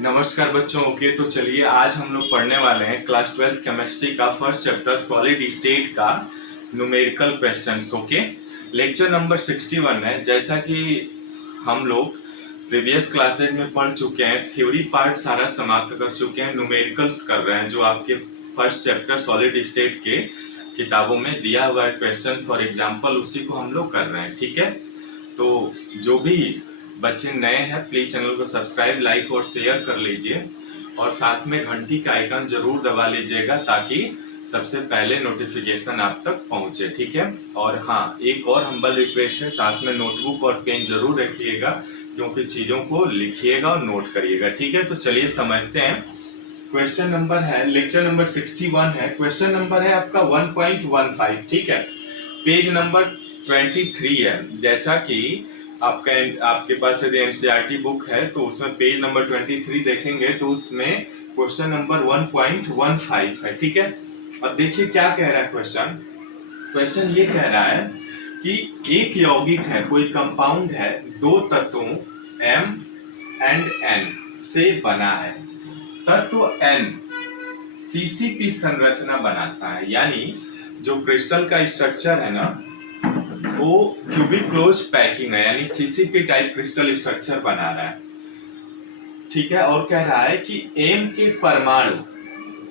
नमस्कार बच्चों। ओके, तो चलिए आज हम लोग पढ़ने वाले हैं क्लास 12 केमिस्ट्री का फर्स्ट चैप्टर सॉलिड स्टेट का numerical questions. Okay, lecture number 61 है। जैसा कि हम लोग प्रीवियस क्लासेज में पढ़ चुके हैं, थ्योरी पार्ट सारा समाप्त कर चुके हैं, न्यूमेरिकल्स कर रहे हैं जो आपके फर्स्ट चैप्टर सॉलिड स्टेट के किताबों में दिया हुआ है क्वेश्चंस और एग्जाम्पल, उसी को हम लोग कर रहे हैं। ठीक है, तो जो भी बच्चे नए हैं प्लीज चैनल को सब्सक्राइब, लाइक और शेयर कर लीजिए और साथ में घंटी का आइकन जरूर दबा लीजिएगा ताकि सबसे पहले नोटिफिकेशन आप तक पहुंचे। ठीक है, और हाँ, एक और हम्बल रिक्वेस्ट है, साथ में नोटबुक और पेन जरूर रखिएगा क्योंकि चीज़ों को लिखिएगा और नोट करिएगा। ठीक है, तो चलिए समझते हैं। क्वेश्चन नंबर है, लेक्चर नंबर 61 है। क्वेश्चन नंबर है आपका 1.15। ठीक है, पेज नंबर 23 है। जैसा कि आपके पास यदि एनसीईआरटी बुक है तो उसमें पेज नंबर 23 देखेंगे तो उसमें क्वेश्चन नंबर 1.15 है। ठीक है, अब देखिए क्या कह रहा है क्वेश्चन। क्वेश्चन ये कह रहा है कि एक यौगिक है, कोई कंपाउंड है, दो तत्वों M एंड N से बना है। तत्व N CCP संरचना बनाता है, यानी जो क्रिस्टल का स्ट्रक्चर है ना वो क्यूबिक क्लोज पैकिंग है, यानी सीसीपी टाइप क्रिस्टल स्ट्रक्चर बना रहा है। ठीक है, और कह रहा है कि M के परमाणु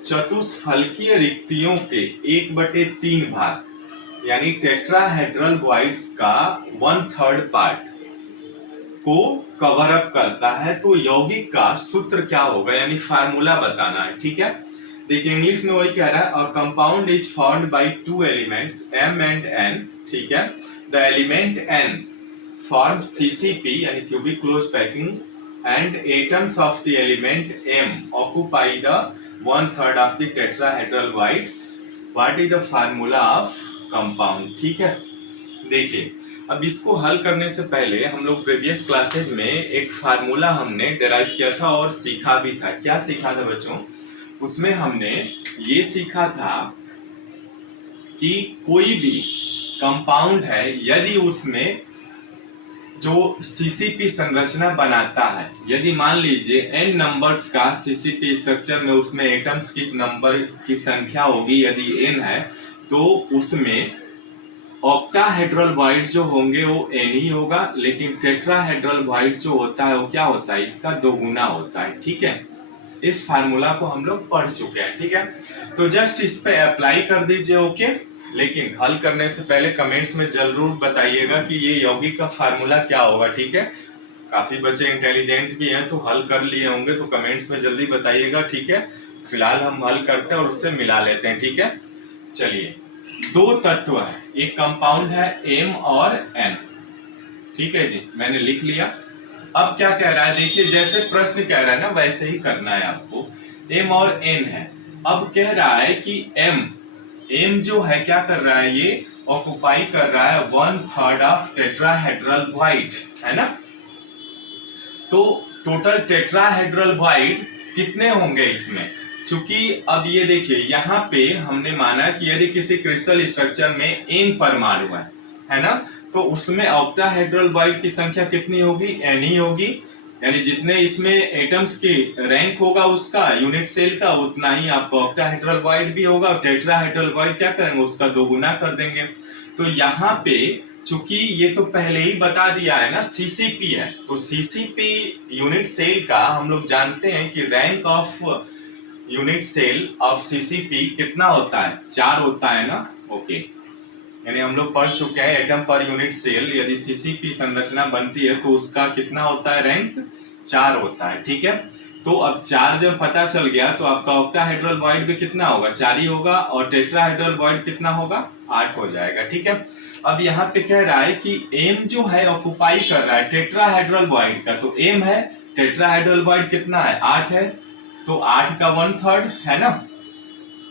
चतुष्फलकीय रिक्तियों के 1/3 भाग यानी टेट्राहेड्रल वॉइड्स का 1/3 पार्ट को कवर अप करता है। तो यौगिक का सूत्र क्या होगा, यानी फार्मूला बताना है। ठीक है, देखिए इंग्लिश में वही कह रहा है, a compound is formed by two elements M and N। ठीक है, the element N forms CCP यानी cubic closed packing and atoms of the element M occupy the 1/3 of the tetrahedral voids. What is the formula of compound? ठीक है, देखिए अब इसको हल करने से पहले हम लोग प्रीवियस क्लासेज में एक फार्मूला हमने डेराइव किया था और सीखा भी था। क्या सीखा था बच्चों? उसमें हमने ये सीखा था कि कोई भी कंपाउंड है यदि उसमें जो सीसीपी संरचना बनाता है, यदि मान लीजिए n नंबर्स का सीसीपी स्ट्रक्चर में उसमें एटम्स की नंबर की संख्या होगी, यदि n है तो उसमें ऑक्टाहेड्रल वॉइड जो होंगे वो n ही होगा, लेकिन टेट्राहेड्रल वॉइड जो होता है वो क्या होता है, इसका दोगुना होता है। ठीक है, इस फार्मूला को हम लोग पढ़ चुके हैं। ठीक है, तो जस्ट इस पे अप्लाई कर दीजिए। ओके, लेकिन हल करने से पहले कमेंट्स में जरूर बताइएगा कि ये यौगिक का फार्मूला क्या होगा। ठीक है, काफी बच्चे इंटेलिजेंट भी हैं तो हल कर लिए होंगे, तो कमेंट्स में जल्दी बताइएगा। ठीक है, फिलहाल हम हल करते हैं और उससे मिला लेते हैं। ठीक है, चलिए, दो तत्व है, एक कंपाउंड है M और N। ठीक है जी, मैंने लिख लिया। अब क्या कह रहा है, देखिए जैसे प्रश्न कह रहा है ना वैसे ही करना है आपको। M और N है। अब कह रहा है कि M जो है क्या कर रहा है, ये ऑक्युपाई कर रहा है 1/3 ऑफ टेट्राहेड्रल वॉइड, है ना। तो टोटल टेट्राहेड्रल वॉइड कितने होंगे इसमें? चूंकि अब ये देखिए यहाँ पे हमने माना कि यदि किसी क्रिस्टल स्ट्रक्चर में n परमाणु है ना, तो उसमें ऑक्टाहेड्रल वॉइड की संख्या कितनी होगी, n ही होगी। यानी जितने इसमें एटम्स की रैंक होगा उसका यूनिट सेल का, उतना ही आपका ऑक्टाहेड्रल वॉइड भी होगा, और टेट्राहेड्रल वॉइड क्या करेंगे, उसका दोगुना कर देंगे। तो यहाँ पे चूंकि ये तो पहले ही बता दिया है ना सीसीपी है, तो सीसीपी यूनिट सेल का हम लोग जानते हैं कि rank of unit cell of CCP कितना होता है, 4 होता है ना। ओके, यानी हम लोग पढ़ चुके हैं एटम पर यूनिट सेल यदि सीसीपी संरचना बनती है तो उसका कितना होता है, रैंक 4 होता है। ठीक है, तो अब 4 जब पता चल गया तो आपका ऑक्टाहेड्रल वॉइड भी कितना होगा, 4 ही होगा, और टेट्राहेड्रल वॉइड कितना होगा, 8 हो जाएगा। ठीक है, अब यहाँ पे कह रहा है कि M जो है ऑक्युपाई कर रहा है टेट्राहेड्रल वॉइड का, तो M है, टेट्राहेड्रल वॉइड कितना है, 8 है, तो 8 का 1/3 है ना,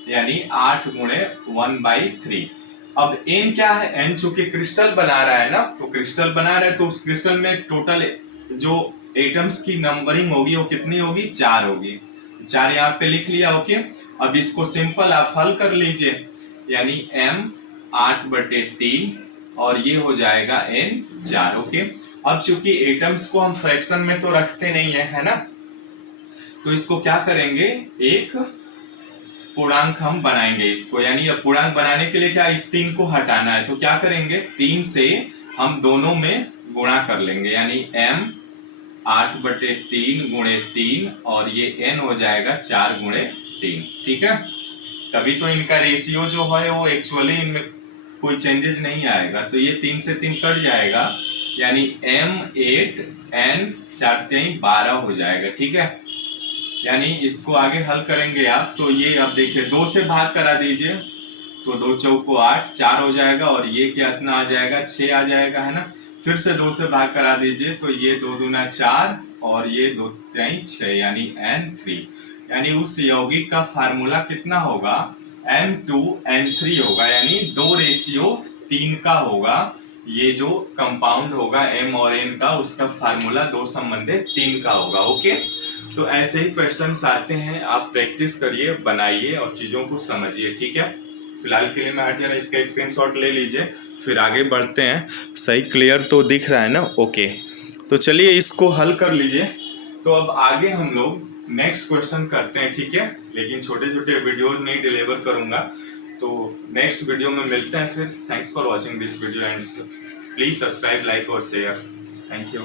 यानी 8 गुणे 1/3। अब N क्या है, N चूंकि क्रिस्टल बना रहा है ना, तो क्रिस्टल बना रहा है तो उस क्रिस्टल में टोटल जो एटम्स की नंबरिंग होगी वो कितनी होगी, 4 होगी। 4 यहाँ पे लिख लिया। ओके, अब इसको सिंपल आप हल कर लीजिए, यानी M 8/3 और ये हो जाएगा N 4। ओके, अब चूंकि एटम्स को हम फ्रैक्शन में तो रखते नहीं है ना, तो इसको क्या करेंगे, एक पूर्णांक हम बनाएंगे इसको, यानी अब पूर्णांक बनाने के लिए क्या, इस 3 को हटाना है, तो क्या करेंगे 3 से हम दोनों में गुणा कर लेंगे, यानी m 8/3 गुणे 3 और ये n हो जाएगा 4 गुणे 3। ठीक है, तभी तो इनका रेशियो जो है वो एक्चुअली इनमें कोई चेंजेस नहीं आएगा, तो ये 3 से 3 कट जाएगा, यानी m 8 n 4 3 12 हो जाएगा। ठीक है, यानी इसको आगे हल करेंगे आप, तो ये अब देखिए 2 से भाग करा दीजिए, तो 2 चौको 8 4 हो जाएगा, और ये क्या इतना आ जाएगा 6 आ जाएगा, है ना। फिर से 2 से भाग करा दीजिए, तो ये 2 दूना 4 और ये 2 3 6, यानी n3, यानी उस यौगिक का फार्मूला कितना होगा, M2N3 होगा, यानी 2:3 का होगा। ये जो कंपाउंड होगा M और N का, उसका फार्मूला 2:3 का होगा। ओके, तो ऐसे ही क्वेश्चंस आते हैं, आप प्रैक्टिस करिए, बनाइए और चीज़ों को समझिए। ठीक है, फिलहाल के लिए मैं हट गया, इसका स्क्रीनशॉट ले लीजिए, फिर आगे बढ़ते हैं। सही क्लियर तो दिख रहा है ना, ओके। तो चलिए इसको हल कर लीजिए। तो अब आगे हम लोग नेक्स्ट क्वेश्चन करते हैं, ठीक है, लेकिन छोटे छोटे वीडियो में ही डिलीवर करूंगा। तो नेक्स्ट वीडियो में मिलते हैं फिर। Thanks for watching this video and please subscribe, like और शेयर। Thank you.